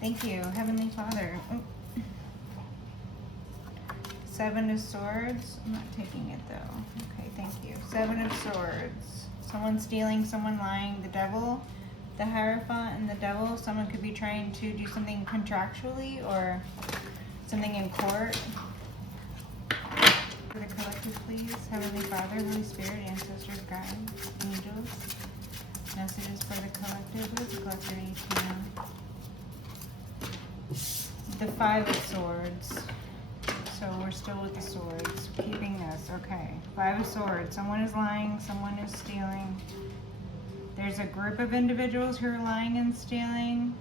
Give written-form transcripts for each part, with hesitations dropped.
Thank you, Heavenly Father. Oh. Seven of Swords. I'm not taking it though. Okay, thank you. Seven of Swords. Someone stealing, someone lying, the devil, the Hierophant, and the devil. Someone could be trying to do something contractually or something in court. For the collective, please. Heavenly Father, Holy Spirit, ancestors, guides, angels. Messages for the collective. What is the collective each now? The Five of Swords. So we're still with the swords. Keeping this. Okay. Five of Swords. Someone is lying. Someone is stealing. There's a group of individuals who are lying and stealing.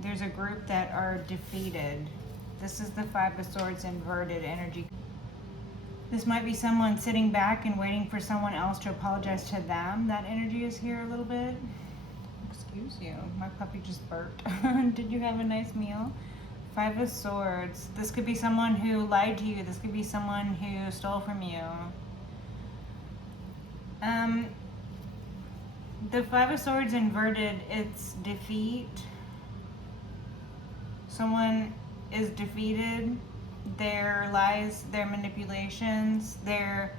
There's a group that are defeated. This is the Five of Swords inverted energy. This might be someone sitting back and waiting for someone else to apologize to them. That energy is here a little bit. Excuse you, my puppy just burped. Did you have a nice meal? Five of Swords. This could be someone who lied to you. This could be someone who stole from you. The Five of Swords inverted, it's defeat. Someone is defeated. Their lies, their manipulations, their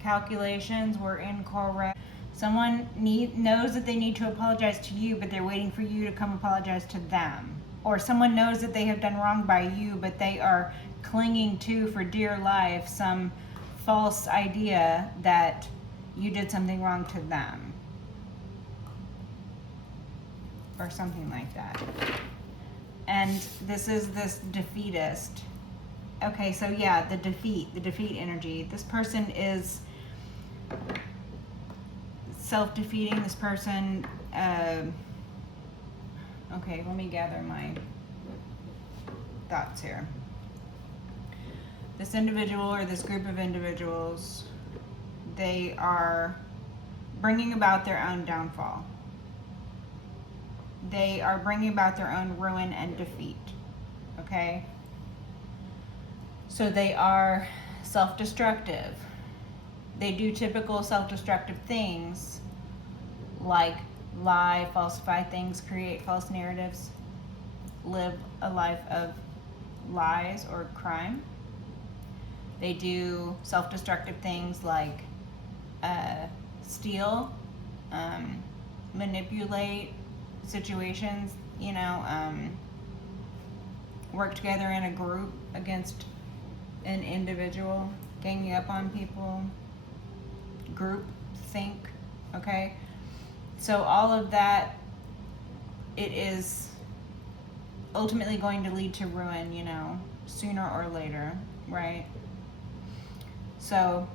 calculations were incorrect. Someone knows that they need to apologize to you, but they're waiting for you to come apologize to them. Or someone knows that they have done wrong by you, but they are clinging to, for dear life, some false idea that you did something wrong to them. Or something like that. And this is this defeatist. Okay, so yeah, the defeat energy. This person is self-defeating. This person, okay, let me gather my thoughts here. This individual or this group of individuals, they are bringing about their own downfall. They are bringing about their own ruin and defeat, okay? So they are self-destructive. They do typical self-destructive things like lie, falsify things, create false narratives, live a life of lies or crime. They do self-destructive things like steal, manipulate situations, work together in a group against an individual, ganging up on people, group think, okay? So all of that, it is ultimately going to lead to ruin, sooner or later, right? So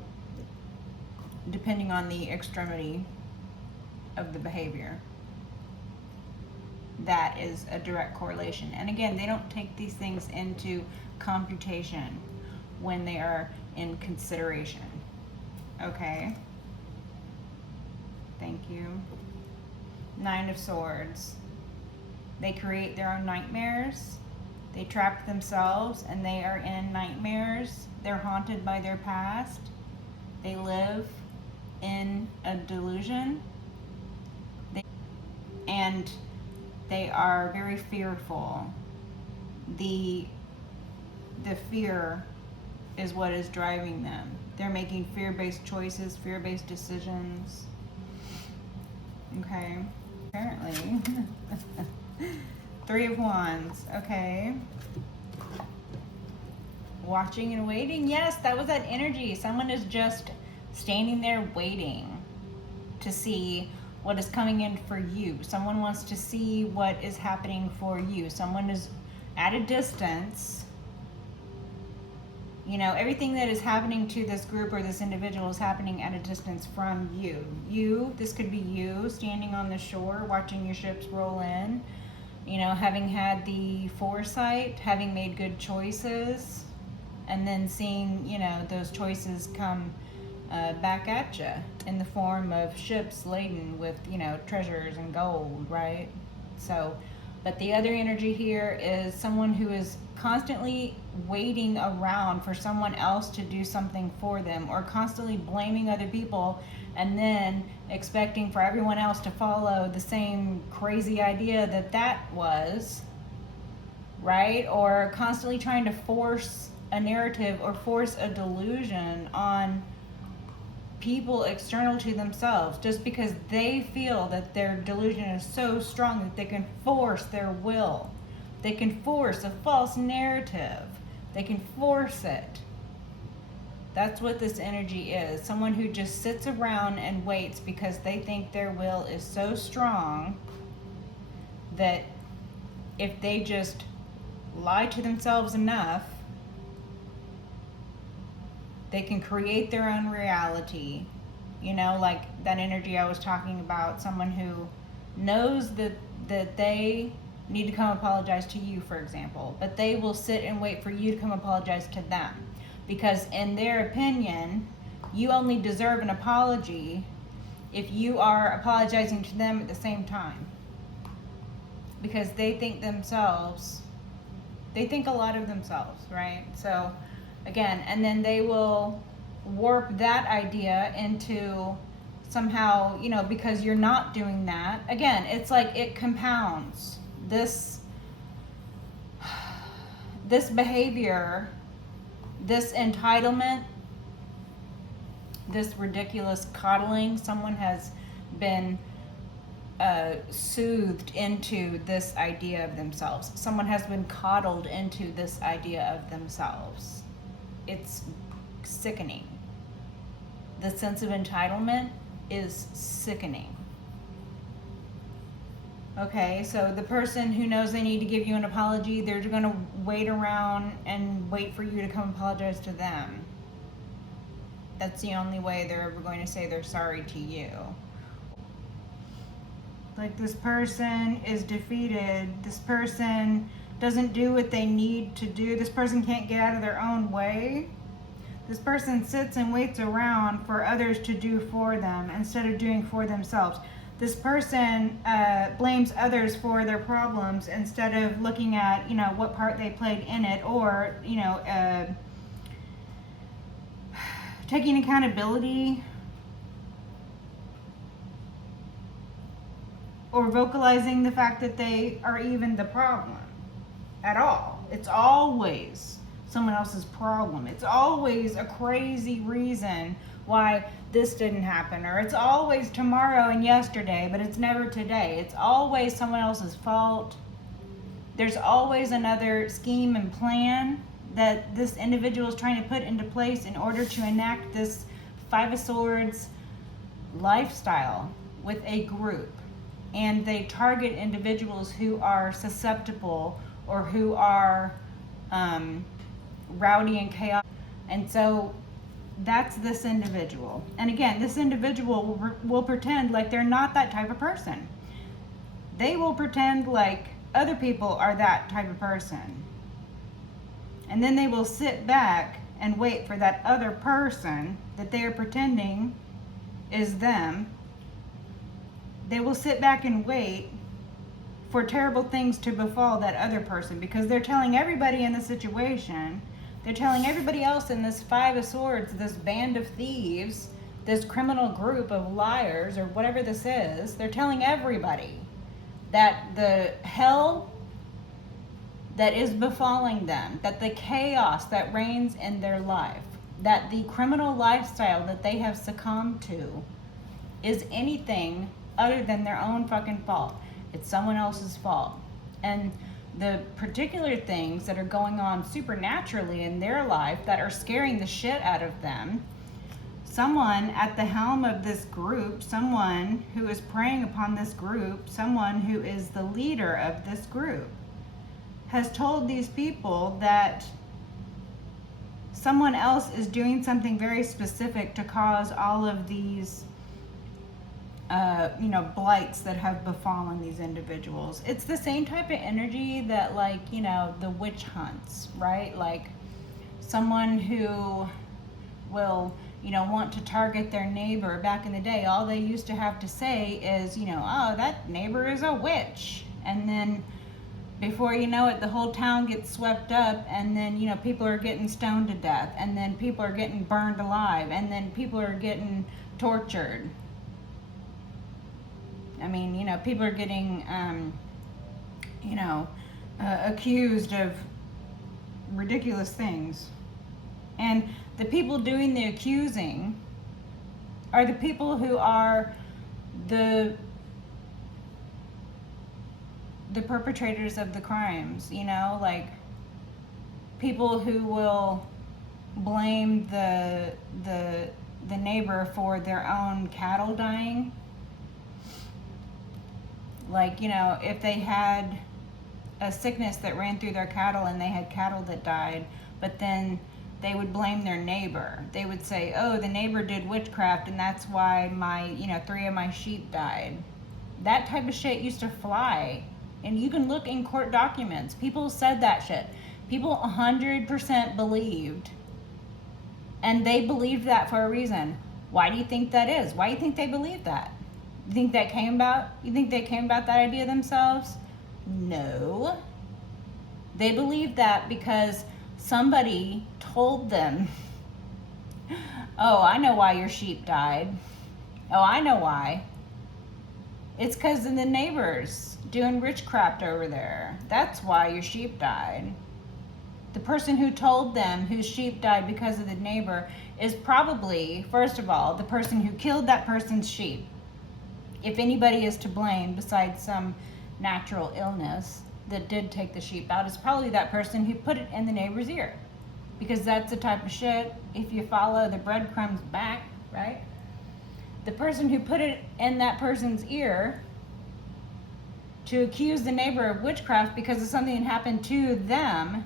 depending on the extremity of the behavior, that is a direct correlation. And again, they don't take these things into computation when they are in consideration. Okay? Thank you. Nine of Swords. They create their own nightmares. They trap themselves and they are in nightmares. They're haunted by their past. They live in a delusion. And they are very fearful. The fear is what is driving them. They're making fear-based choices, fear-based decisions. Okay, apparently. Three of Wands, okay. Watching and waiting, yes, that was that energy. Someone is just standing there waiting to see what is coming in for you. Someone wants to see what is happening for you. Someone is at a distance. Everything that is happening to this group or this individual is happening at a distance from you. This could be you standing on the shore watching your ships roll in, having had the foresight, having made good choices, and then seeing, those choices come back at you in the form of ships laden with, treasures and gold, right? So, but the other energy here is someone who is constantly waiting around for someone else to do something for them, or constantly blaming other people and then expecting for everyone else to follow the same crazy idea that was, right? Or constantly trying to force a narrative or force a delusion on people external to themselves, just because they feel that their delusion is so strong that they can force their will. They can force a false narrative. They can force it. That's what this energy is. Someone who just sits around and waits because they think their will is so strong that if they just lie to themselves enough, they can create their own reality. You know, like that energy I was talking about, someone who knows that they need to come apologize to you, for example, but they will sit and wait for you to come apologize to them. Because in their opinion, you only deserve an apology if you are apologizing to them at the same time. Because they think a lot of themselves, right? So again, and then they will warp that idea into somehow, you know, because you're not doing that. Again, it's like it compounds this behavior, this entitlement, this ridiculous coddling. Someone has been soothed into this idea of themselves. Someone has been coddled into this idea of themselves. It's sickening. The sense of entitlement is sickening. Okay, so the person who knows they need to give you an apology, they're going to wait around and wait for you to come apologize to them. That's the only way they're ever going to say they're sorry to you. Like, this person is defeated. This person doesn't do what they need to do. This person can't get out of their own way. This person sits and waits around for others to do for them instead of doing for themselves. This person blames others for their problems instead of looking at, you know, what part they played in it, or, you know, taking accountability, or vocalizing the fact that they are even the problem at all. It's always someone else's problem. It's always a crazy reason why this didn't happen, or it's always tomorrow and yesterday, but it's never today. It's always someone else's fault. There's always another scheme and plan that this individual is trying to put into place in order to enact this Five of Swords lifestyle with a group. And they target individuals who are susceptible or who are rowdy and chaotic. And so that's this individual. And again, this individual will pretend like they're not that type of person. They will pretend like other people are that type of person. And then they will sit back and wait for that other person that they are pretending is them. They will sit back and wait for terrible things to befall that other person, because they're telling everybody in the situation, they're telling everybody else in this Five of Swords, this band of thieves, this criminal group of liars, or whatever this is, they're telling everybody that the hell that is befalling them, that the chaos that reigns in their life, that the criminal lifestyle that they have succumbed to is anything other than their own fucking fault. It's someone else's fault. And the particular things that are going on supernaturally in their life that are scaring the shit out of them, someone at the helm of this group, someone who is preying upon this group, someone who is the leader of this group, has told these people that someone else is doing something very specific to cause all of these blights that have befallen these individuals. It's the same type of energy that, like, you know, the witch hunts, right? Like, someone who will, you know, want to target their neighbor. Back in the day, all they used to have to say is, you know, oh, that neighbor is a witch. And then Before you know it, the whole town gets swept up, and then, you know, people are getting stoned to death, and then people are getting burned alive, and then people are getting tortured. I mean, you know, people are getting, accused of ridiculous things. And the people doing the accusing are the people who are the perpetrators of the crimes, you know, like people who will blame the neighbor for their own cattle dying. Like, you know, if they had a sickness that ran through their cattle and they had cattle that died, but then they would blame their neighbor. They would say, oh, the neighbor did witchcraft and that's why 3 of my sheep died. That type of shit used to fly. And you can look in court documents. People said that shit. People 100% believed. And they believed that for a reason. Why do you think that is? Why do you think they believed that? You think they came about that idea themselves? No. They believed that because somebody told them, oh, I know why your sheep died. Oh, I know why. It's because of the neighbors doing witchcraft over there. That's why your sheep died. The person who told them whose sheep died because of the neighbor is probably, first of all, the person who killed that person's sheep. If anybody is to blame besides some natural illness that did take the sheep out, it's probably that person who put it in the neighbor's ear. Because that's the type of shit, if you follow the breadcrumbs back, right? The person who put it in that person's ear to accuse the neighbor of witchcraft because of something that happened to them,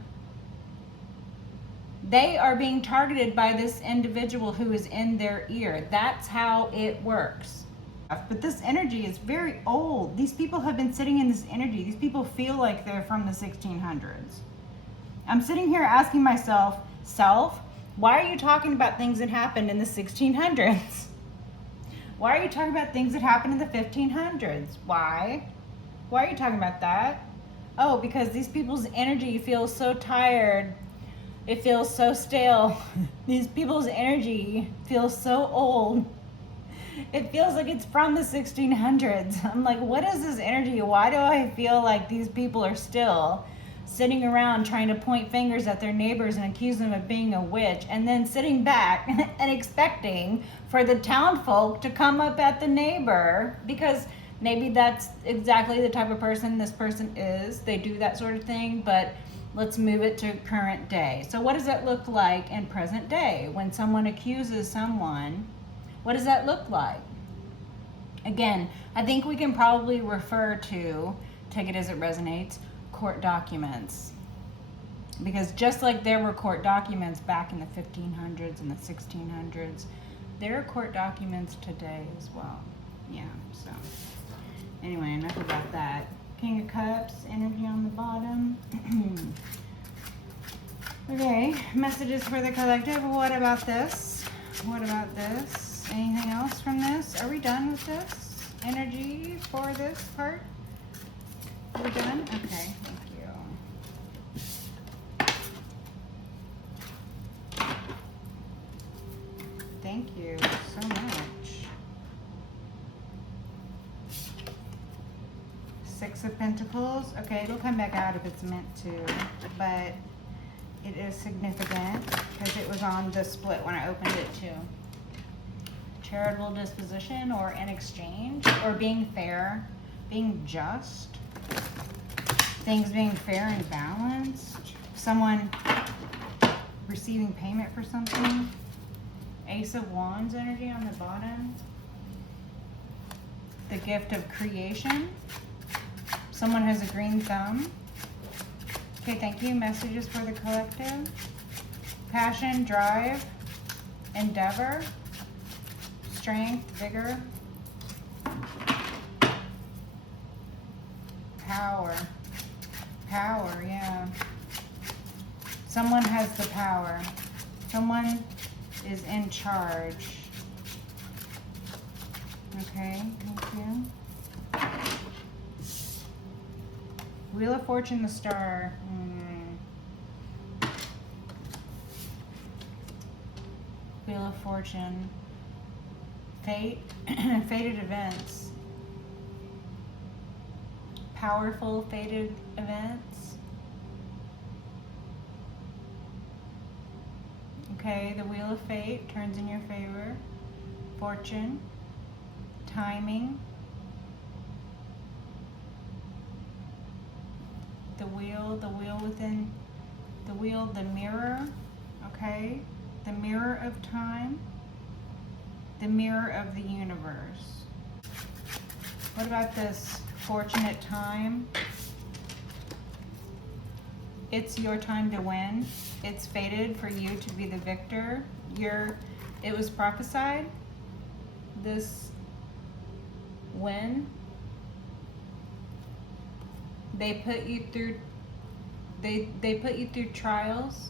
they are being targeted by this individual who is in their ear. That's how it works. But this energy is very old. These people have been sitting in this energy. These people feel like they're from the 1600s. I'm sitting here asking myself, why are you talking about things that happened in the 1600s? Why are you talking about things that happened in the 1500s? Why? Why are you talking about that? Oh, because these people's energy feels so tired. It feels so stale. These people's energy feels so old. It feels like it's from the 1600s. I'm like, what is this energy? Why do I feel like these people are still sitting around trying to point fingers at their neighbors and accuse them of being a witch, and then sitting back and expecting for the town folk to come up at the neighbor because maybe that's exactly the type of person this person is. They do that sort of thing, but let's move it to current day. So what does that look like in present day when someone accuses someone? What does that look like? Again, I think we can probably refer to, take it as it resonates, court documents. Because just like there were court documents back in the 1500s and the 1600s, there are court documents today as well. Yeah, so anyway, enough about that. King of Cups, energy on the bottom. Okay, messages for the collective. What about this? What about this? Anything else from this? Are we done with this energy for this part? Are we done? Okay, thank you. Thank you so much. 6 of Pentacles. Okay, it'll come back out if it's meant to, but it is significant because it was on the split when I opened it too. Charitable disposition or in exchange or being fair, being just, things being fair and balanced, someone receiving payment for something. Ace of Wands energy on the bottom. The gift of creation. Someone has a green thumb. Okay, thank you. Messages for the collective. Passion, drive, endeavor, strength, vigor, power. Power, yeah. Someone has the power. Someone is in charge. Okay, thank you. Wheel of Fortune, the Star. Wheel of Fortune. Fate. Fated events. Powerful fated events. Okay, the Wheel of Fate turns in your favor. Fortune. Timing. The wheel within the wheel, the mirror. Okay, the mirror of time. The mirror of the universe. What about this fortunate time? It's your time to win. It's fated for you to be the victor. It was prophesied. This win. They put you through trials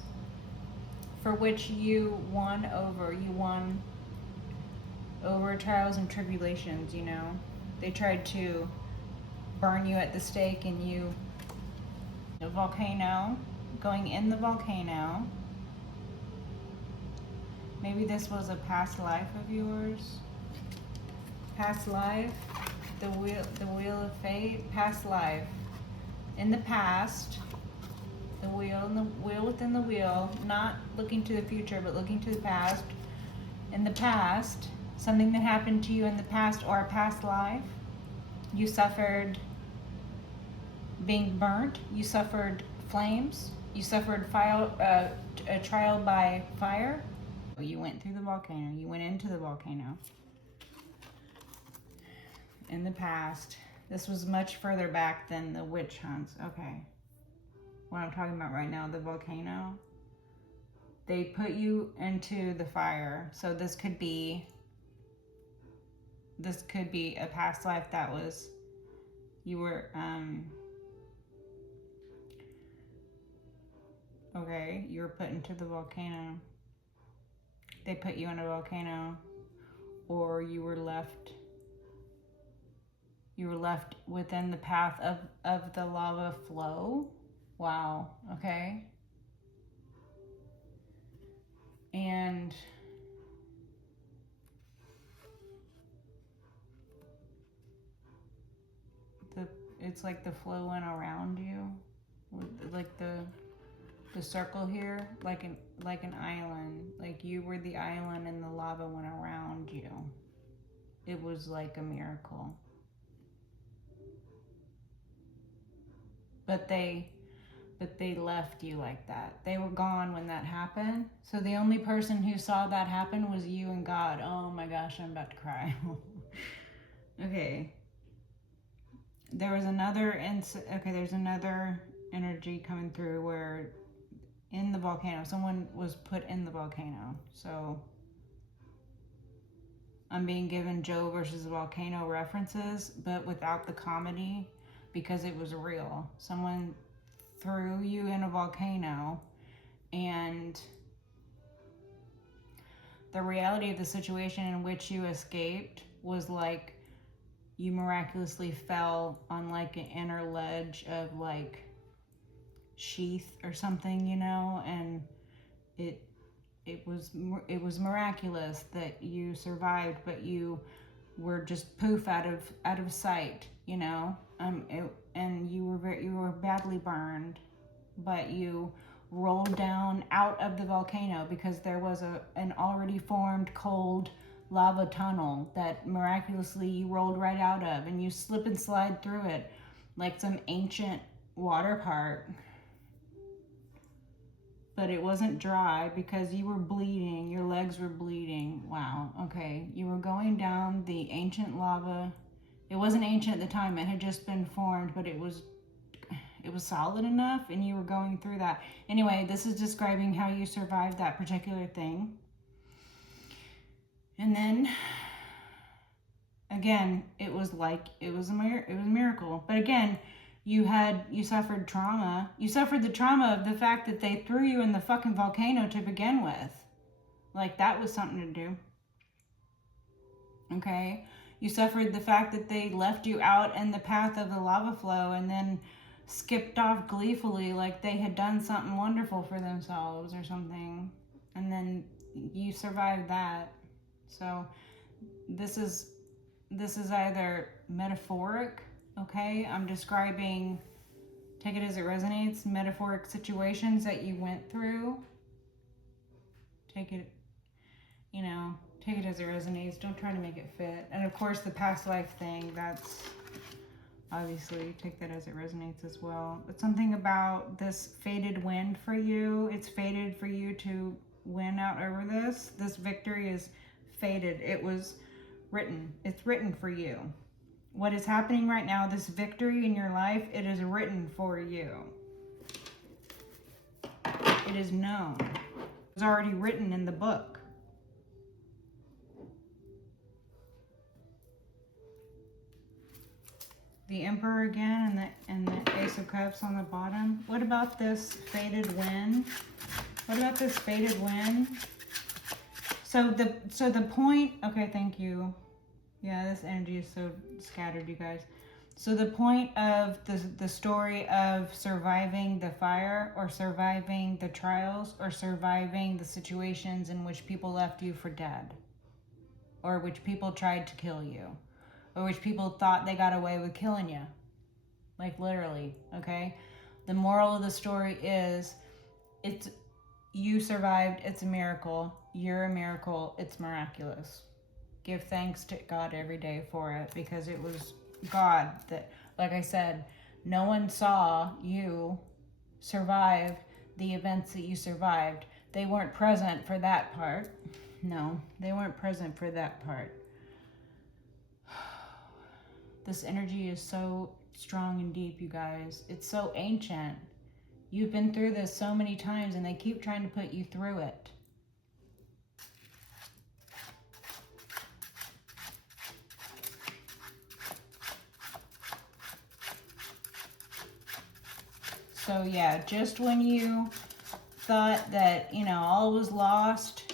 for which you won over. You won over trials and tribulations, you know. They tried to burn you at the stake, and the volcano, going in the volcano. Maybe this was a past life of yours. Past life. The wheel of fate. Past life. In the past, the wheel within the wheel, not looking to the future, but looking to the past. In the past, something that happened to you in the past or a past life, you suffered being burnt, you suffered flames, you suffered a trial by fire. You went through the volcano, you went into the volcano. In the past. This was much further back than the witch hunts. Okay. What I'm talking about right now, the volcano. They put you into the fire. So this could be a past life that was, you were, okay, you were put into the volcano. They put you in a volcano, or you were left within the path of the lava flow. Wow, okay. And it's like the flow went around you, like the circle here, like an island. Like you were the island and the lava went around you. It was like a miracle. But they left you like that. They were gone when that happened. So the only person who saw that happen was you and God. Oh my gosh, I'm about to cry. Okay. There's another energy coming through where in the volcano, someone was put in the volcano. So I'm being given Joe versus the volcano references, but without the comedy, because it was real. Someone threw you in a volcano, and the reality of the situation in which you escaped was like you miraculously fell on like an inner ledge of like sheath or something, you know, and it was miraculous that you survived, but you were just poof out of sight, you know. And you were badly burned, but you rolled down out of the volcano because there was an already formed cold lava tunnel that miraculously you rolled right out of, and you slip and slide through it like some ancient water park. But it wasn't dry because you were bleeding. Your legs were bleeding. Wow. Okay. You were going down the ancient lava. It wasn't ancient at the time. It had just been formed, but it was solid enough, and you were going through that. Anyway, this is describing how you survived that particular thing. And then again, it was a miracle. But again, you suffered trauma. You suffered the trauma of the fact that they threw you in the fucking volcano to begin with. Like, that was something to do. Okay? You suffered the fact that they left you out in the path of the lava flow, and then skipped off gleefully like they had done something wonderful for themselves or something. And then you survived that. So this is either metaphoric, okay? I'm describing, take it as it resonates, metaphoric situations that you went through. Take it, take it as it resonates. Don't try to make it fit. And of course, the past life thing, that's obviously, take that as it resonates as well. But something about this fated wind for you, it's fated for you to win out over this. This victory is fated. It was written. It's written for you. What is happening right now, this victory in your life, it is written for you. It is known. It's already written in the book. The Emperor again, and the Ace of Cups on the bottom. What about this fated wind? What about this fated wind? So the point, okay, thank you. Yeah, this energy is so scattered, you guys. So the point of the story of surviving the fire, or surviving the trials, or surviving the situations in which people left you for dead, or which people tried to kill you, or which people thought they got away with killing you. Like literally, okay? The moral of the story is, you survived, it's a miracle. You're a miracle, it's miraculous. Give thanks to God every day for it, because it was God that, like I said, no one saw you survive the events that you survived. They weren't present for that part. No, they weren't present for that part. This energy is so strong and deep, you guys. It's so ancient. You've been through this so many times, and they keep trying to put you through it. So yeah, just when you thought that, all was lost,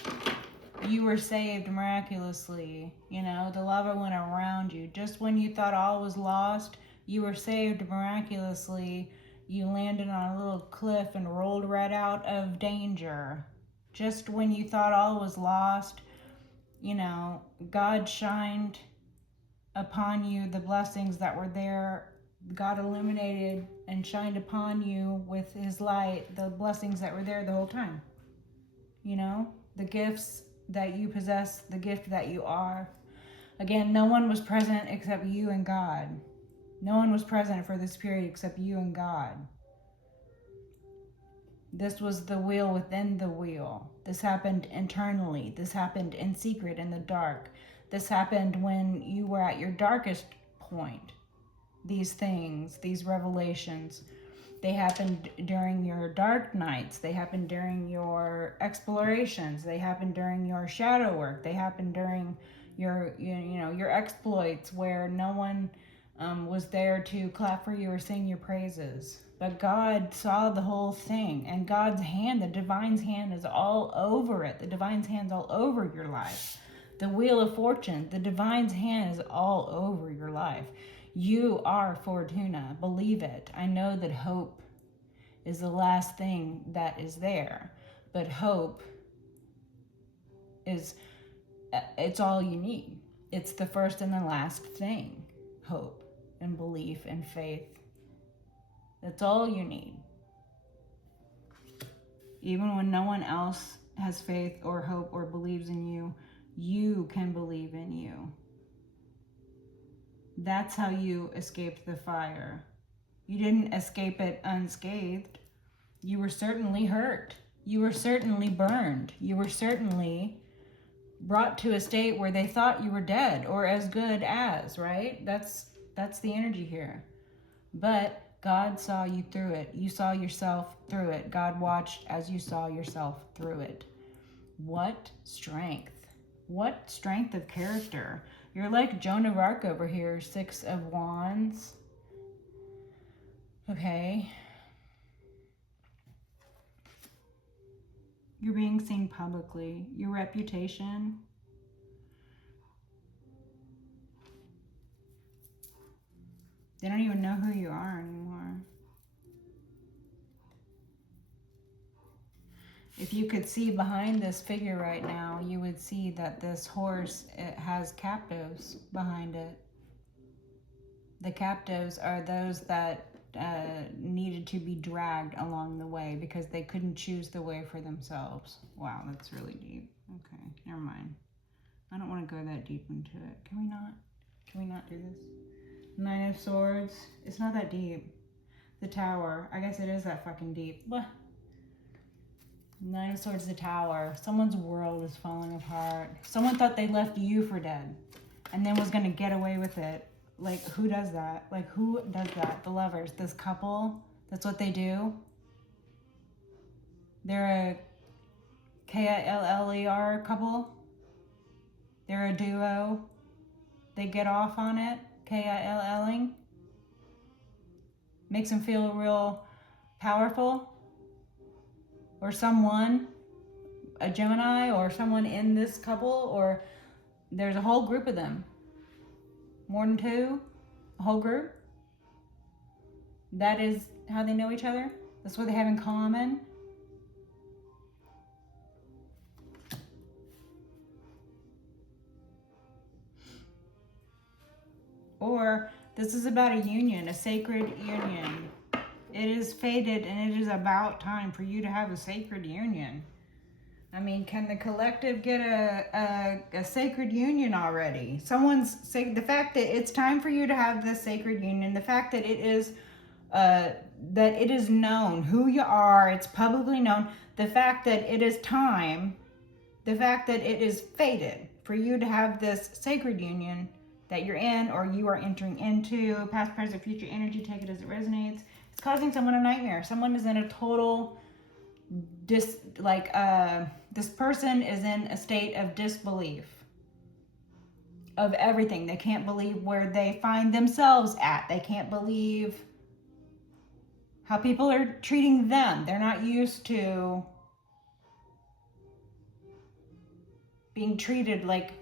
you were saved miraculously. The lava went around you. Just when you thought all was lost, you were saved miraculously. You landed on a little cliff and rolled right out of danger. Just when you thought all was lost, God shined upon you the blessings that were there. God illuminated and shined upon you with his light the blessings that were there the whole time. The gifts that you possess, the gift that you are. Again, no one was present except you and God. No one was present for this period except you and God. This was the wheel within the wheel. This happened internally. This happened in secret, in the dark. This happened when you were at your darkest point. These things, these revelations, they happened during your dark nights. They happened during your explorations. They happened during your shadow work. They happened during your exploits, where no one was there to clap for you or sing your praises. But God saw the whole thing, and God's hand, the divine's hand, is all over it. The divine's hand's all over your life. The wheel of fortune, the divine's hand is all over your life. You are Fortuna. Believe it. I know that hope is the last thing that is there, but hope is, it's all you need. It's the first and the last thing. Hope and belief and faith. That's all you need. Even when no one else has faith or hope or believes in you, you can believe in you. That's how you escaped the fire. You didn't escape it unscathed. You were certainly hurt. You were certainly burned. You were certainly brought to a state where they thought you were dead, or as good as, right? That's the energy here. But God saw you through it. You saw yourself through it. God watched as you saw yourself through it. What strength. What strength of character. You're like Joan of Arc over here, 6 of Wands. Okay. You're being seen publicly. Your reputation. They don't even know who you are anymore. If you could see behind this figure right now, you would see that this horse, it has captives behind it. The captives are those that needed to be dragged along the way because they couldn't choose the way for themselves. Wow, that's really deep. Okay, never mind. I don't want to go that deep into it. Can we not? Can we not do this? Nine of Swords. It's not that deep. The Tower. I guess it is that fucking deep. What? Nine of Swords, the Tower. Someone's world is falling apart. Someone thought they left you for dead and then was going to get away with it. Like, who does that? Like, who does that? The Lovers. This couple, that's what they do. They're a K-I-L-L-E-R couple. They're a duo. They get off on it. K-I-L-L-ing. Makes them feel real powerful. Or someone, a Gemini, or someone in this couple, or there's a whole group of them. More than two, a whole group. That is how they know each other. That's what they have in common. Or this is about a union, a sacred union. It is fated and it is about time for you to have a sacred union. I mean, can the collective get a sacred union already? Someone's saying the fact that it's time for you to have this sacred union, the fact that it is known who you are, it's publicly known, the fact that it is time, the fact that it is fated for you to have this sacred union that you're in or you are entering into, past, present, future energy, take it as it resonates. It's causing someone a nightmare. Someone is in a total this person is in a state of disbelief of everything. They can't believe where they find themselves at. They can't believe how people are treating them. They're not used to being treated like,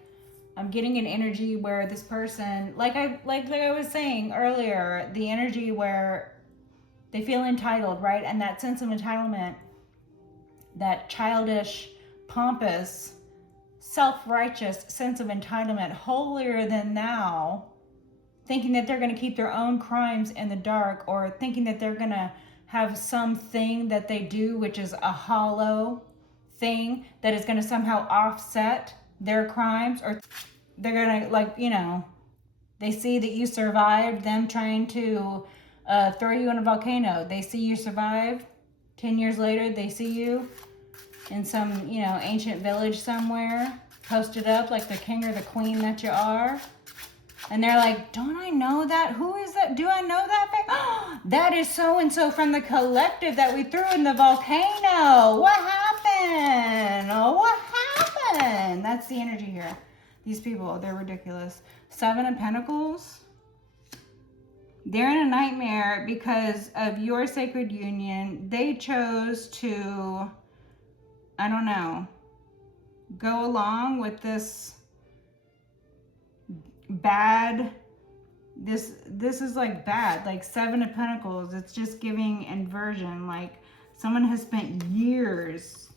I'm getting an energy where this person, like I was saying earlier, the energy where they feel entitled, right? And that sense of entitlement, that childish, pompous, self-righteous sense of entitlement, holier than thou, thinking that they're going to keep their own crimes in the dark, or thinking that they're going to have something that they do which is a hollow thing that is going to somehow offset their crimes, or they're going to, they see that you survived them trying to throw you in a volcano. They see you survived. 10 years later, they see you in some, ancient village somewhere, posted up like the king or the queen that you are. And they're like, don't I know that? Who is that? Do I know that? That is so-and-so from the collective that we threw in the volcano. What happened? Oh, what happened? That's the energy here. These people, they're ridiculous. Seven of Pentacles. They're in a nightmare because of your sacred union. They chose to, I don't know, go along with this bad, this is like bad, like Seven of Pentacles. It's just giving inversion. Like someone has spent years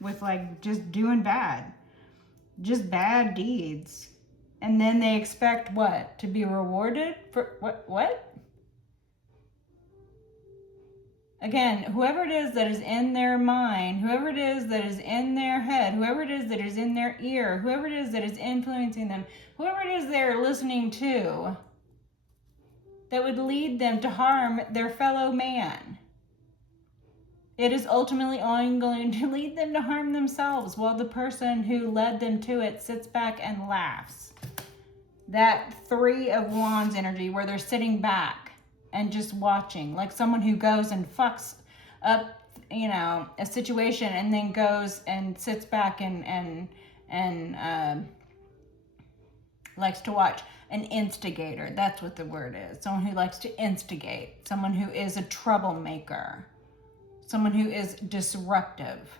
with like just doing bad, just bad deeds. And then they expect what? To be rewarded for what? Again, whoever it is that is in their mind, whoever it is that is in their head, whoever it is that is in their ear, whoever it is that is influencing them, whoever it is they're listening to, that would lead them to harm their fellow man, it is ultimately only going to lead them to harm themselves, while the person who led them to it sits back and laughs. That Three of Wands energy where they're sitting back and just watching, like someone who goes and fucks up, a situation and then goes and sits back and likes to watch. An instigator, that's what the word is. Someone who likes to instigate, someone who is a troublemaker, someone who is disruptive,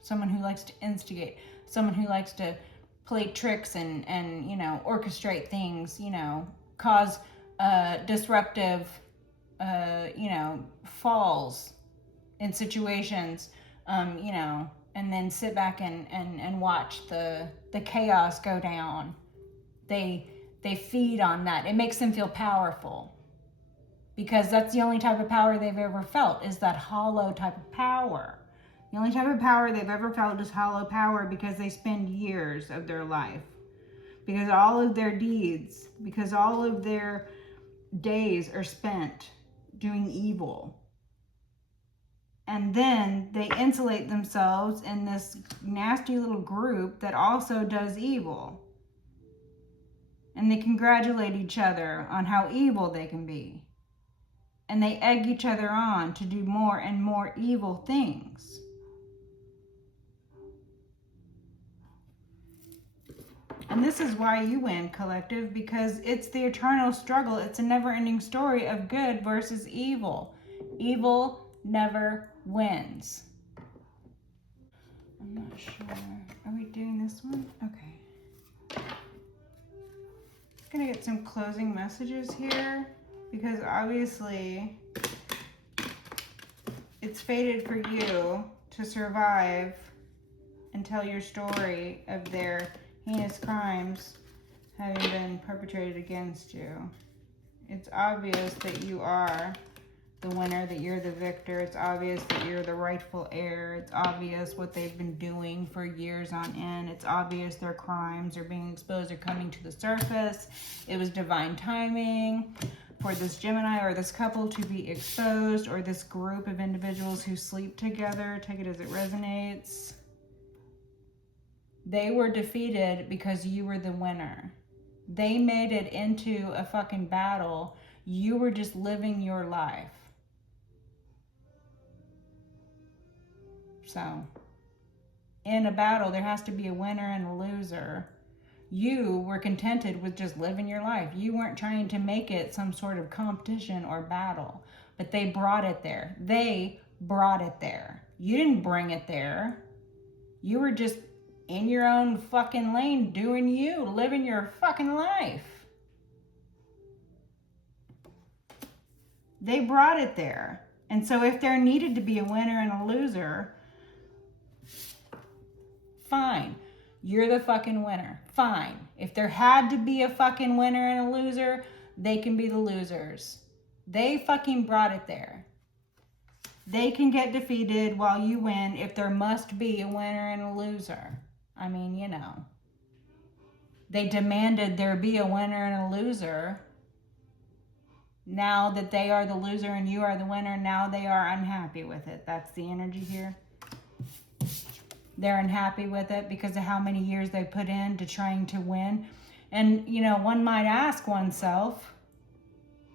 someone who likes to instigate, someone who likes to play tricks and orchestrate things, cause disruptive, falls in situations, you know, and then sit back and watch the chaos go down. They feed on that. It makes them feel powerful, because that's the only type of power they've ever felt, is that hollow type of power. The only type of power they've ever felt is hollow power, because they spend years of their life, because all of their deeds, because all of their days are spent doing evil. And then they insulate themselves in this nasty little group that also does evil. And they congratulate each other on how evil they can be. And they egg each other on to do more and more evil things. And this is why you win, collective, because it's the eternal struggle. It's a never-ending story of good versus evil. Evil never wins. I'm not sure. Are we doing this one? Okay. Gonna get some closing messages here, because obviously it's fated for you to survive and tell your story of their heinous crimes having been perpetrated against you. It's obvious that you are the winner, that you're the victor. It's obvious that you're the rightful heir. It's obvious what they've been doing for years on end. It's obvious their crimes are being exposed, are coming to the surface. It was divine timing for this Gemini or this couple to be exposed, or this group of individuals who sleep together. Take it as it resonates. They were defeated because you were the winner. They made it into a fucking battle. You were just living your life. So, in a battle, there has to be a winner and a loser. You were contented with just living your life. You weren't trying to make it some sort of competition or battle, but they brought it there. They brought it there. You didn't bring it there. You were just in your own fucking lane, doing you, living your fucking life. They brought it there. And so if there needed to be a winner and a loser, fine. You're the fucking winner. Fine. If there had to be a fucking winner and a loser, they can be the losers. They fucking brought it there. They can get defeated while you win if there must be a winner and a loser. I mean, you know. They demanded there be a winner and a loser. Now that they are the loser and you are the winner, now they are unhappy with it. That's the energy here. They're unhappy with it because of how many years they put into trying to win. And, you know, one might ask oneself,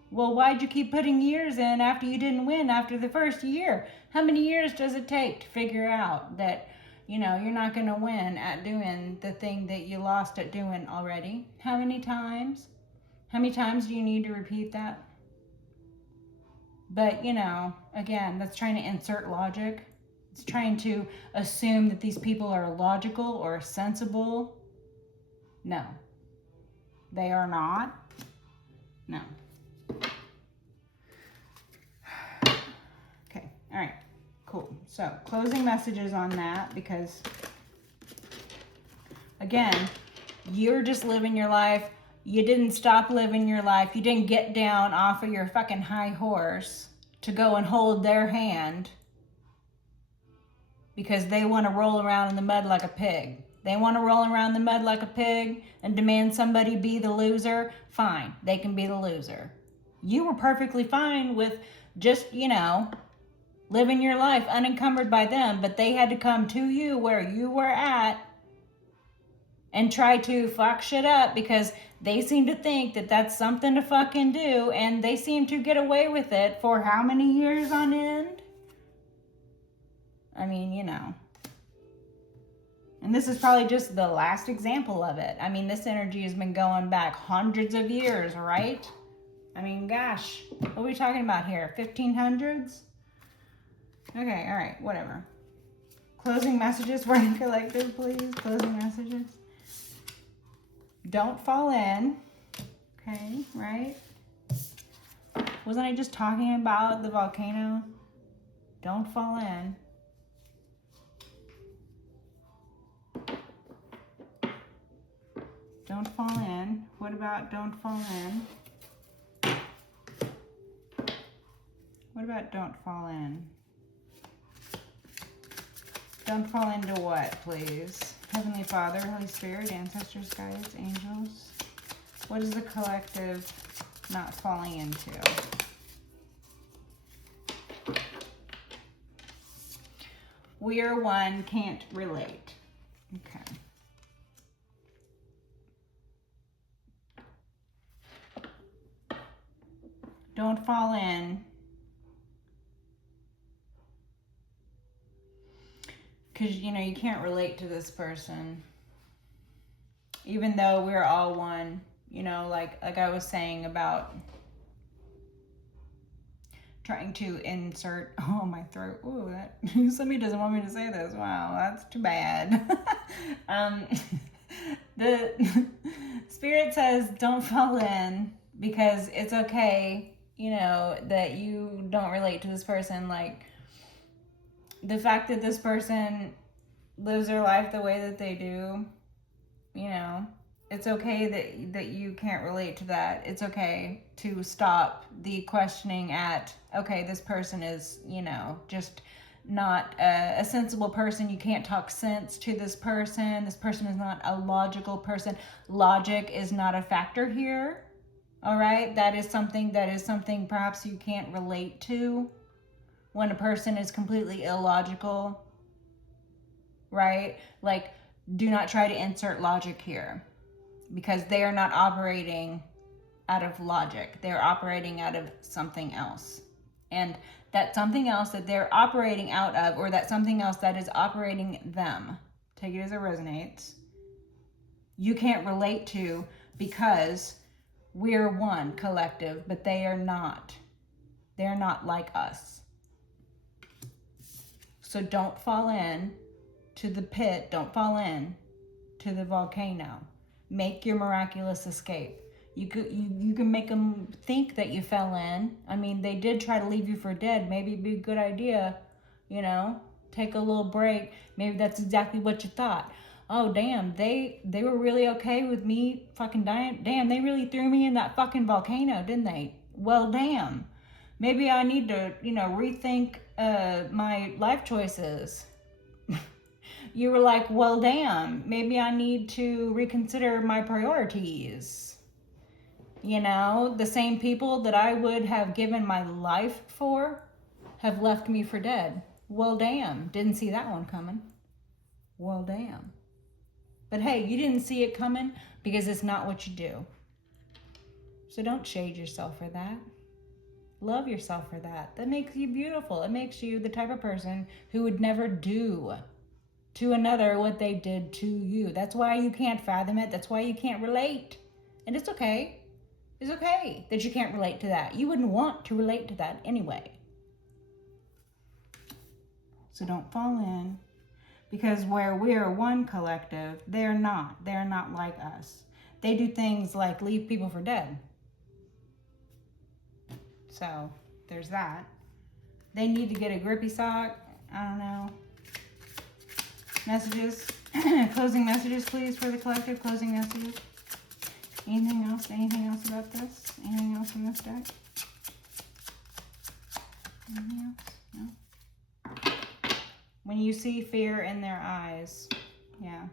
well, why'd you keep putting years in after you didn't win after the first year? How many years does it take to figure out that, you know, you're not going to win at doing the thing that you lost at doing already? How many times? How many times do you need to repeat that? But, you know, again, that's trying to insert logic. It's trying to assume that these people are logical or sensible. No. They are not. No. Okay. All right. Cool. So, closing messages on that, because, again, you're just living your life. You didn't stop living your life. You didn't get down off of your fucking high horse to go and hold their hand because they want to roll around in the mud like a pig. They want to roll around the mud like a pig and demand somebody be the loser. Fine, they can be the loser. You were perfectly fine with just, you know, living your life unencumbered by them, but they had to come to you where you were at and try to fuck shit up because they seem to think that that's something to fucking do, and they seem to get away with it for how many years on end? I mean, you know. And this is probably just the last example of it. I mean, this energy has been going back hundreds of years, right? I mean, gosh, what are we talking about here? 1500s? Okay, all right, whatever. Closing messages for the collective, please. Closing messages. Don't fall in. Okay, right? Wasn't I just talking about the volcano? Don't fall in. Don't fall in. What about don't fall in? What about don't fall in? Don't fall into what, please? Heavenly Father, Holy Spirit, ancestors, guides, angels. What is the collective not falling into? We are one, can't relate. Okay. Don't fall in. Because, you know, you can't relate to this person. Even though we're all one. You know, like I was saying about trying to insert, oh, my throat. Ooh, that, somebody doesn't want me to say this. Wow, that's too bad. The Spirit says don't fall in because it's okay, you know, that you don't relate to this person. Like, the fact that this person lives their life the way that they do, you know, it's okay that you can't relate to that. It's okay to stop the questioning at, okay, this person is, you know, just not a sensible person. You can't talk sense to this person. This person is not a logical person. Logic is not a factor here. All right? That is something perhaps you can't relate to when a person is completely illogical. Right? Like, do not try to insert logic here, because they are not operating out of logic. They're operating out of something else. And that something else that they're operating out of, or that something else that is operating them, take it as it resonates, you can't relate to, because we're one collective, but they are not. They're not like us. So don't fall in to the pit. Don't fall in to the volcano. Make your miraculous escape. You can make them think that you fell in. I mean, they did try to leave you for dead. Maybe it'd be a good idea, you know, take a little break. Maybe that's exactly what you thought. Oh, damn, they were really okay with me fucking dying. Damn, they really threw me in that fucking volcano, didn't they? Well, damn. Maybe I need to, you know, rethink my life choices. You were like, well, damn, maybe I need to reconsider my priorities. You know, the same people that I would have given my life for have left me for dead. Well, damn, didn't see that one coming. Well, damn. But hey, you didn't see it coming because it's not what you do. So don't shade yourself for that. Love yourself for that. That makes you beautiful. It makes you the type of person who would never do to another what they did to you. That's why you can't fathom it. That's why you can't relate. And it's okay. It's okay that you can't relate to that. You wouldn't want to relate to that anyway. So don't fall in, because where we are one collective, they're not. They're not like us. They do things like leave people for dead. So there's that. They need to get a grippy sock. I don't know. Messages. Closing messages, please, for the collective. Closing messages. Anything else? Anything else about this? Anything else in this deck? Anything else? No? When you see fear in their eyes, yeah.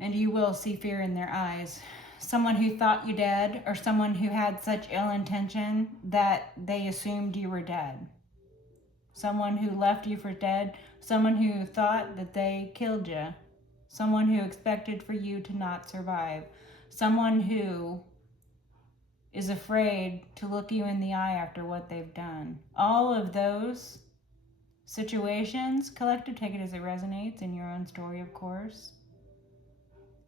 And you will see fear in their eyes. Someone who thought you dead, or someone who had such ill intention that they assumed you were dead. Someone who left you for dead. Someone who thought that they killed you. Someone who expected for you to not survive. Someone who is afraid to look you in the eye after what they've done. All of those situations, collective, take it as it resonates in your own story, of course.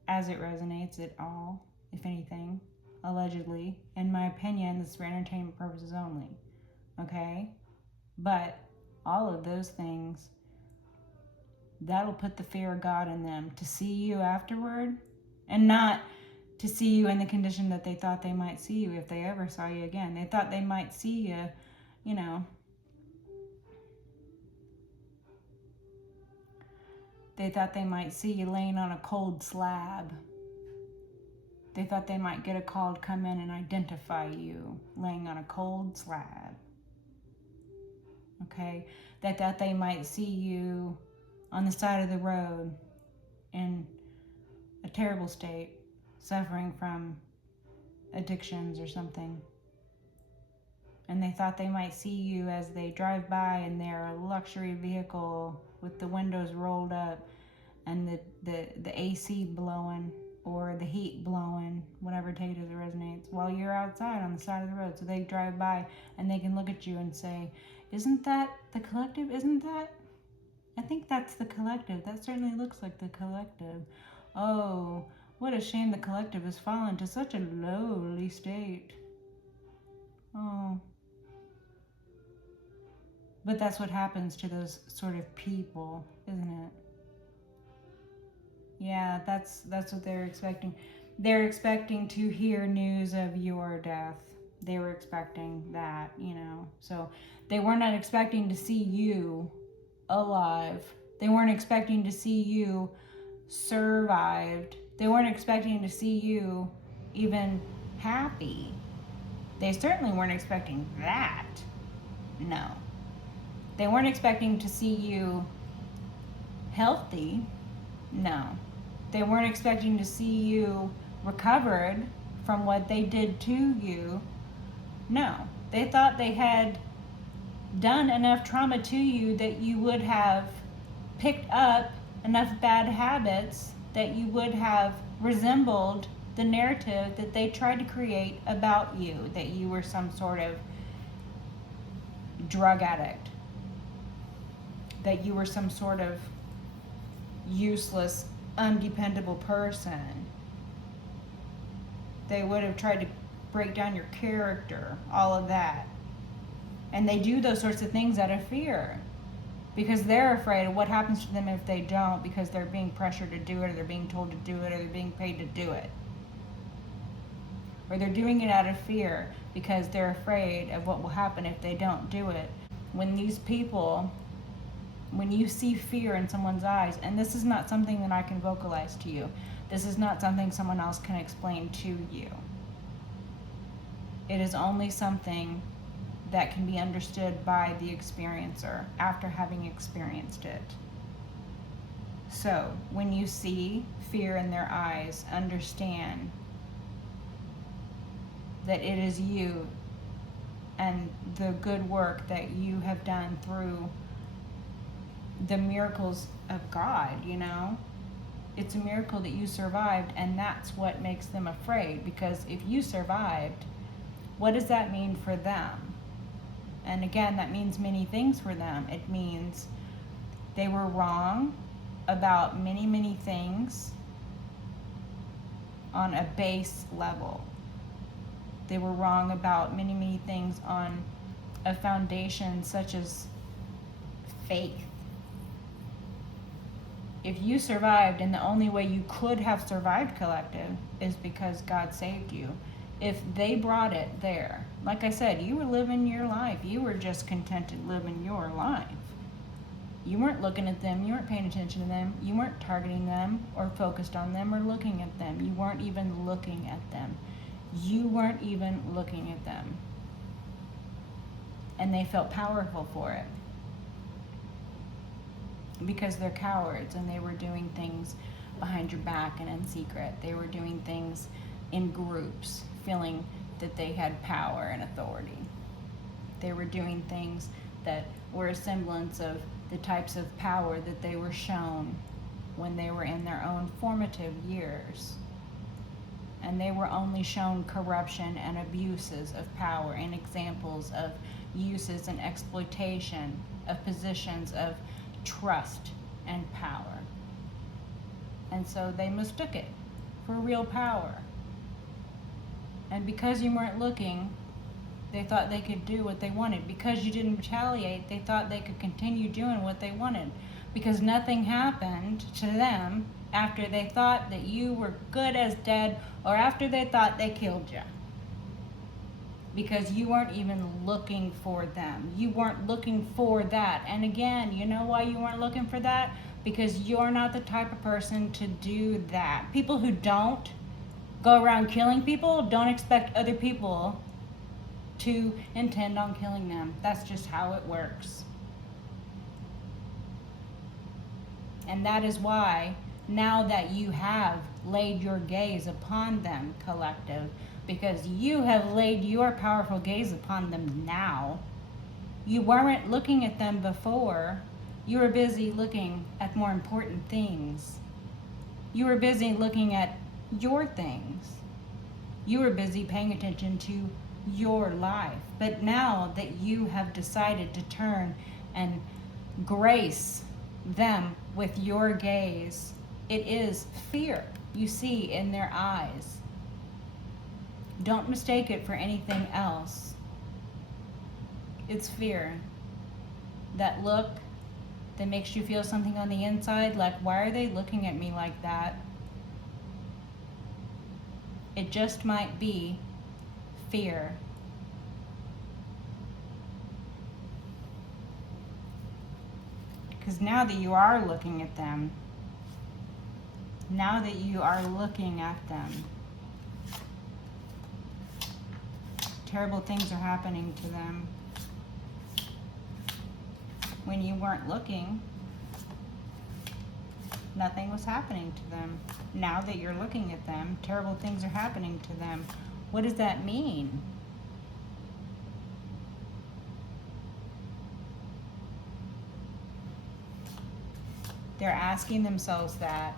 As it resonates at all, if anything, allegedly. In my opinion, this is for entertainment purposes only. Okay? But all of those things, that'll put the fear of God in them to see you afterward, and not to see you in the condition that they thought they might see you if they ever saw you again. They thought they might see you, you know, They thought they might see you laying on a cold slab. They thought they might get a call to come in and identify you laying on a cold slab. Okay? They thought they might see you on the side of the road in a terrible state, suffering from addictions or something. And they thought they might see you as they drive by in their luxury vehicle with the windows rolled up and the AC blowing or the heat blowing, whatever take it as it resonates, while you're outside on the side of the road. So they drive by and they can look at you and say, isn't that the collective? Isn't that? I think that's the collective. That certainly looks like the collective. Oh, what a shame the collective has fallen to such a lowly state. Oh. But that's what happens to those sort of people, isn't it? Yeah, that's what they're expecting. They're expecting to hear news of your death. They were expecting that, So they were not expecting to see you alive. They weren't expecting to see you survived. They weren't expecting to see you even happy. They certainly weren't expecting that. No. They weren't expecting to see you healthy. No. They weren't expecting to see you recovered from what they did to you. No. They thought they had done enough trauma to you that you would have picked up enough bad habits that you would have resembled the narrative that they tried to create about you, that you were some sort of drug addict, that you were some sort of useless, undependable person. They would have tried to break down your character, all of that. And they do those sorts of things out of fear because they're afraid of what happens to them if they don't, because they're being pressured to do it, or they're being told to do it, or they're being paid to do it. Or they're doing it out of fear because they're afraid of what will happen if they don't do it. When these people, when you see fear in someone's eyes, and this is not something that I can vocalize to you, this is not something someone else can explain to you. It is only something that can be understood by the experiencer after having experienced it. So, when you see fear in their eyes, understand that it is you and the good work that you have done through the miracles of God, It's a miracle that you survived, and that's what makes them afraid, because if you survived, what does that mean for them? And again, that means many things for them. It means they were wrong about many, many things on a base level. They were wrong about many, many things on a foundation such as faith. If you survived, and the only way you could have survived collective is because God saved you. If they brought it there, like I said, you were living your life. You were just contented living your life. You weren't looking at them. You weren't paying attention to them. You weren't targeting them or focused on them or looking at them. You weren't even looking at them. You weren't even looking at them. And they felt powerful for it. Because they're cowards, and they were doing things behind your back and in secret. They were doing things in groups, feeling that they had power and authority. They were doing things that were a semblance of the types of power that they were shown when they were in their own formative years. And they were only shown corruption and abuses of power and examples of uses and exploitation of positions of trust and power. And so they mistook it for real power. And because you weren't looking, they thought they could do what they wanted. Because you didn't retaliate, they thought they could continue doing what they wanted. Because nothing happened to them after they thought that you were good as dead, or after they thought they killed you. Because you weren't even looking for them. You weren't looking for that. And again, you know why you weren't looking for that? because you're not the type of person to do that. People who don't go around killing people don't expect other people to intend on killing them. That's just how it works. And that is why, now that you have laid your gaze upon them, collective, because you have laid your powerful gaze upon them now. You weren't looking at them before. You were busy looking at more important things. You were busy looking at your things. You were busy paying attention to your life. But now that you have decided to turn and grace them with your gaze, it is fear you see in their eyes. Don't mistake it for anything else. It's fear. That look that makes you feel something on the inside, like, why are they looking at me like that? It just might be fear. Because now that you are looking at them, terrible things are happening to them. When you weren't looking, nothing was happening to them. Now that you're looking at them, terrible things are happening to them. What does that mean? They're asking themselves that.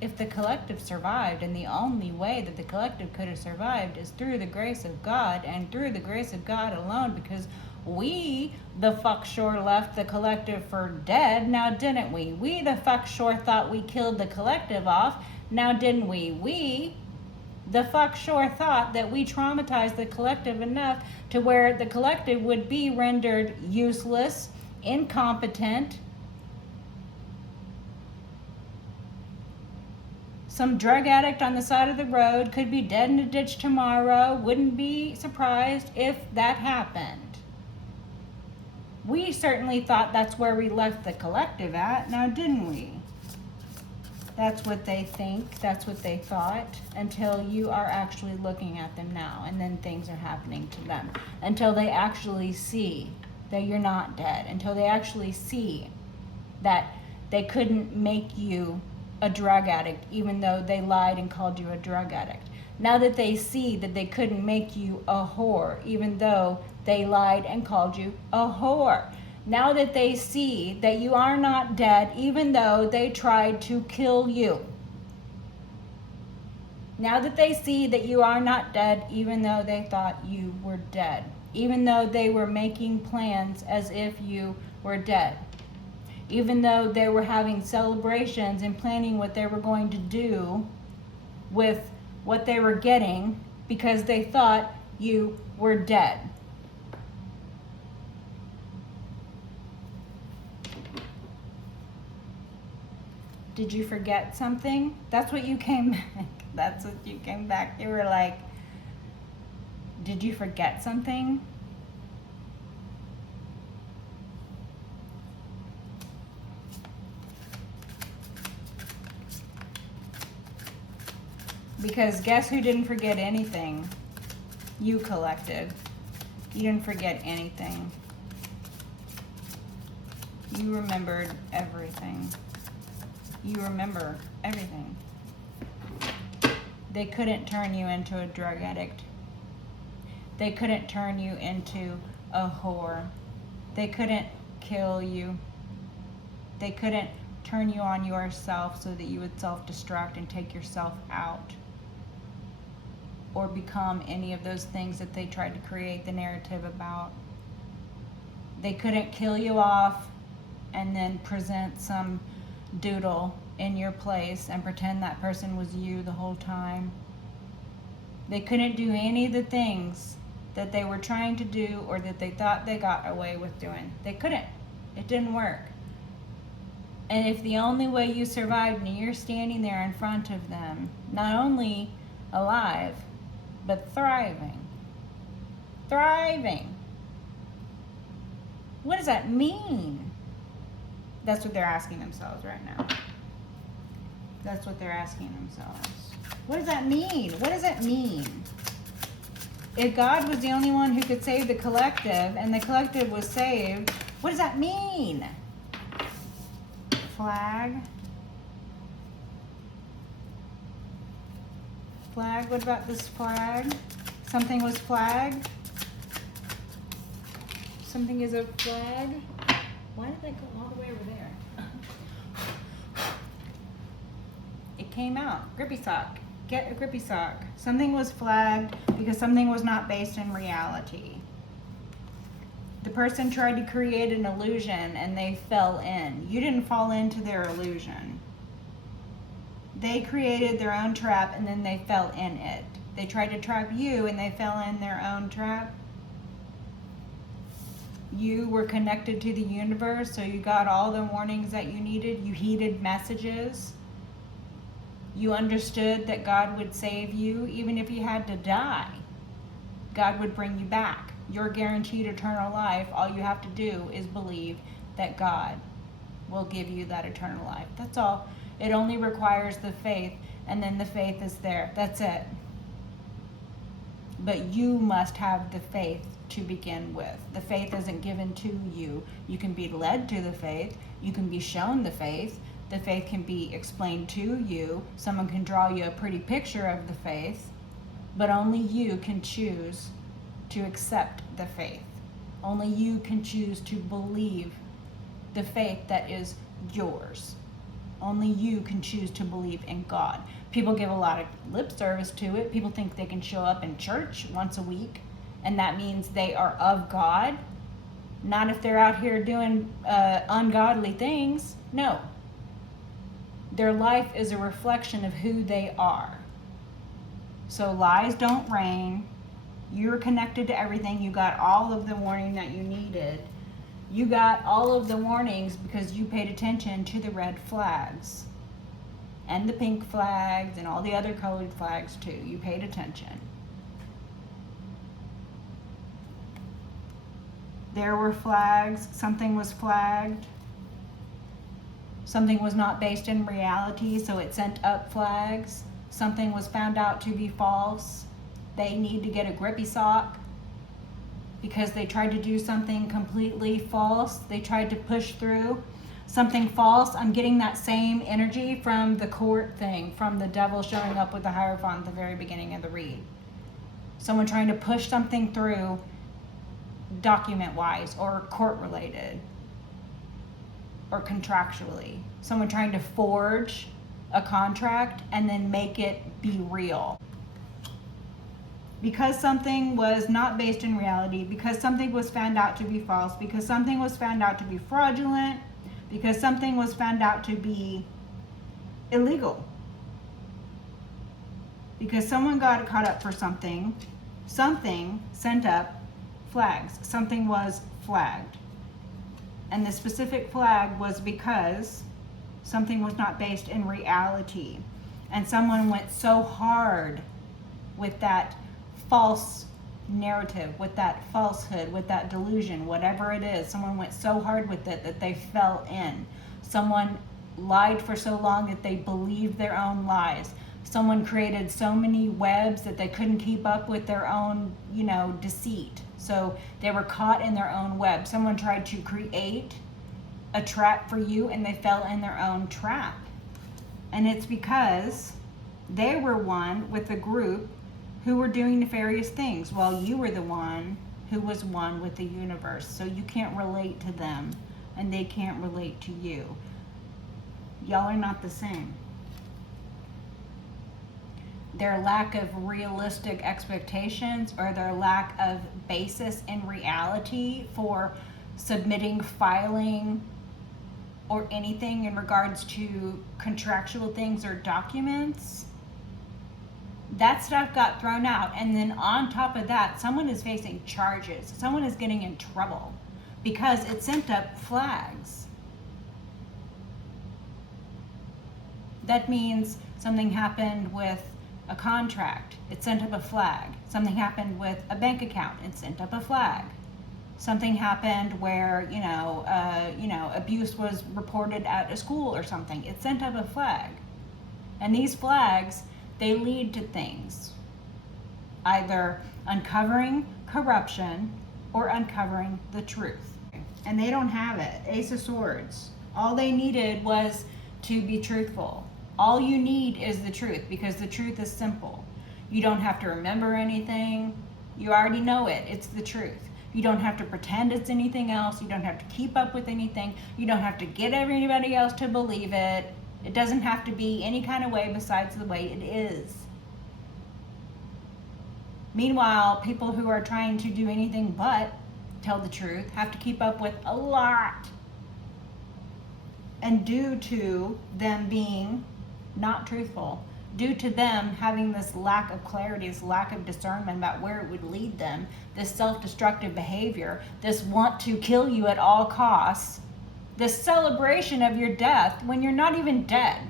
If the collective survived, and the only way that the collective could have survived is through the grace of God, and through the grace of God alone, because we, the fuck sure, left the collective for dead, now didn't we? We, the fuck sure, thought we killed the collective off, now didn't we? We, the fuck sure, thought that we traumatized the collective enough to where the collective would be rendered useless, incompetent, some drug addict on the side of the road, could be dead in a ditch tomorrow. Wouldn't be surprised if that happened. We certainly thought that's where we left the collective at, now didn't we? That's what they think, that's what they thought, until you are actually looking at them now, and then things are happening to them. Until they actually see that you're not dead, until they actually see that they couldn't make you a drug addict, even though they lied and called you a drug addict. Now that they see that they couldn't make you a whore, even though they lied and called you a whore. Now that they see that you are not dead, even though they tried to kill you. Now that they see that you are not dead, even though they thought you were dead. Even though they were making plans as if you were dead. Even though they were having celebrations and planning what they were going to do with what they were getting because they thought you were dead. Did you forget something? That's what you came back. That's what you came back. You were like, did you forget something? Because guess who didn't forget anything? You, collective. You didn't forget anything. You remembered everything. You remember everything. They couldn't turn you into a drug addict. They couldn't turn you into a whore. They couldn't kill you. They couldn't turn you on yourself so that you would self-destruct and take yourself out. Or become any of those things that they tried to create the narrative about. They couldn't kill you off and then present some doodle in your place and pretend that person was you the whole time. They couldn't do any of the things that they were trying to do or that they thought they got away with doing. They couldn't. It didn't work. And if the only way you survived and you're standing there in front of them, not only alive, but thriving. Thriving. What does that mean? That's what they're asking themselves right now. That's what they're asking themselves. What does that mean? What does it mean? If God was the only one who could save the collective and the collective was saved, what does that mean? Flag. Flag, what about this flag? Something was flagged. Something is a flag. Why did they go all the way over there? It came out. Grippy sock. Get a grippy sock. Something was flagged because something was not based in reality. The person tried to create an illusion and they fell in. You didn't fall into their illusion. They created their own trap and then they fell in it. They tried to trap you and they fell in their own trap. You were connected to the universe, so you got all the warnings that you needed. You heeded messages. You understood that God would save you, even if you had to die. God would bring you back. You're guaranteed eternal life. All you have to do is believe that God will give you that eternal life. That's all. It only requires the faith, and then the faith is there. That's it. But you must have the faith to begin with. The faith isn't given to you. You can be led to the faith. You can be shown the faith. The faith can be explained to you. Someone can draw you a pretty picture of the faith, but only you can choose to accept the faith. Only you can choose to believe the faith that is yours. Only you can choose to believe in God. People give a lot of lip service to it. People think they can show up in church once a week, and that means they are of God. Not if they're out here doing ungodly things. No. Their life is a reflection of who they are. So lies don't reign. You're connected to everything. You got all of the warning that you needed. You got all of the warnings because you paid attention to the red flags and the pink flags and all the other colored flags too. You paid attention. There were flags. Something was flagged. Something was not based in reality, so it sent up flags. Something was found out to be false. They need to get a grippy sock because they tried to do something completely false. They tried to push through something false. I'm getting that same energy from the court thing, from the devil showing up with the Hierophant at the very beginning of the read. Someone trying to push something through document-wise or court-related or contractually. Someone trying to forge a contract and then make it be real. Because something was not based in reality, because something was found out to be false, because something was found out to be fraudulent, because something was found out to be illegal. Because someone got caught up for something sent up flags. Something was flagged. And the specific flag was because something was not based in reality. And someone went so hard with that false narrative, with that falsehood, with that delusion, whatever it is. Someone went so hard with it that they fell in. Someone lied for so long that they believed their own lies. Someone created so many webs that they couldn't keep up with their own, deceit. So they were caught in their own web. Someone tried to create a trap for you and they fell in their own trap. And it's because they were one with a group who were doing nefarious things while you were the one who was one with the universe. So you can't relate to them and they can't relate to you. Y'all are not the same. Their lack of realistic expectations or their lack of basis in reality for submitting, filing, or anything in regards to contractual things or documents, that stuff got thrown out. And then on top of that, someone is facing charges. Someone is getting in trouble because it sent up flags. That means something happened with a contract, it sent up a flag. Something happened with a bank account, it sent up a flag. something happened where, abuse was reported at a school or something, it sent up a flag. And these flags, they lead to things. Either uncovering corruption or uncovering the truth. And they don't have it. Ace of Swords. All they needed was to be truthful. All you need is the truth, because the truth is simple. You don't have to remember anything. You already know it. It's the truth. You don't have to pretend it's anything else. You don't have to keep up with anything. You don't have to get everybody else to believe it. It doesn't have to be any kind of way besides the way it is. Meanwhile, people who are trying to do anything but tell the truth have to keep up with a lot. And due to them being not truthful, due to them having this lack of clarity, this lack of discernment about where it would lead them, this self-destructive behavior, this want to kill you at all costs, this celebration of your death when you're not even dead.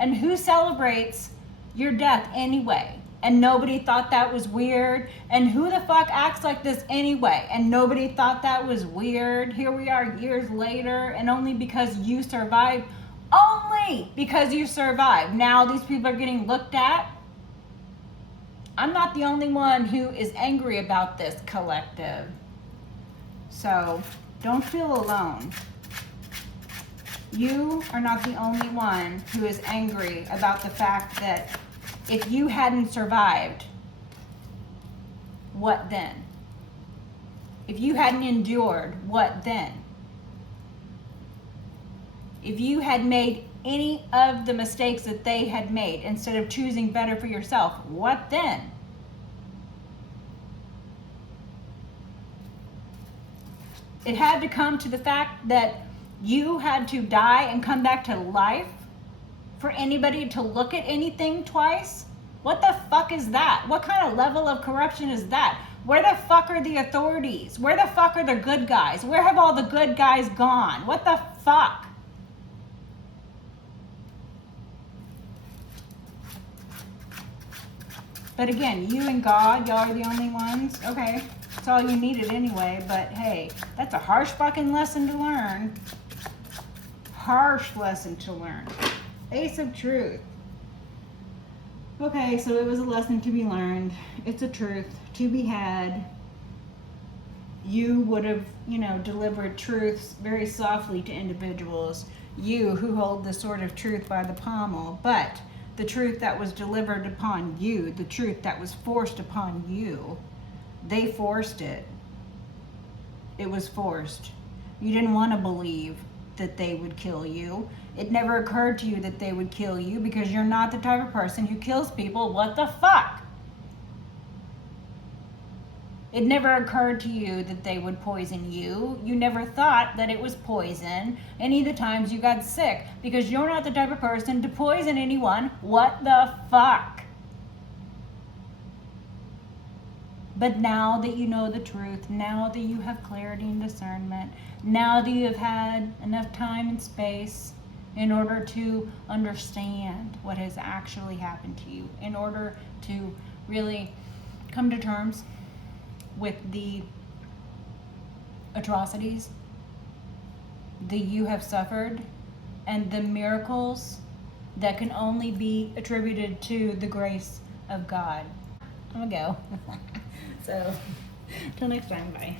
And who celebrates your death anyway? And nobody thought that was weird. And who the fuck acts like this anyway? And nobody thought that was weird. Here we are years later, and only because you survived, now these people are getting looked at. I'm not the only one who is angry about this, collective. So don't feel alone. You are not the only one who is angry about the fact that if you hadn't survived, what then? If you hadn't endured, what then? If you had made any of the mistakes that they had made instead of choosing better for yourself, what then? It had to come to the fact that you had to die and come back to life for anybody to look at anything twice? What the fuck is that? What kind of level of corruption is that? Where the fuck are the authorities? Where the fuck are the good guys? Where have all the good guys gone? What the fuck? But again, you and God, y'all are the only ones. Okay, that's all you needed anyway. But hey, that's a harsh fucking lesson to learn. Harsh lesson to learn. Ace of Truth. Okay, so it was a lesson to be learned. It's a truth to be had. You would have, delivered truths very softly to individuals. You who hold the sword of truth by the pommel. But the truth that was delivered upon you, the truth that was forced upon you, they forced it. It was forced. You didn't want to believe that they would kill you. It never occurred to you that they would kill you because you're not the type of person who kills people. What the fuck? It never occurred to you that they would poison you. You never thought that it was poison any of the times you got sick because you're not the type of person to poison anyone. What the fuck? But now that you know the truth, now that you have clarity and discernment, now that you have had enough time and space in order to understand what has actually happened to you, in order to really come to terms with the atrocities that you have suffered and the miracles that can only be attributed to the grace of God. I'm gonna go. So, till next time, bye.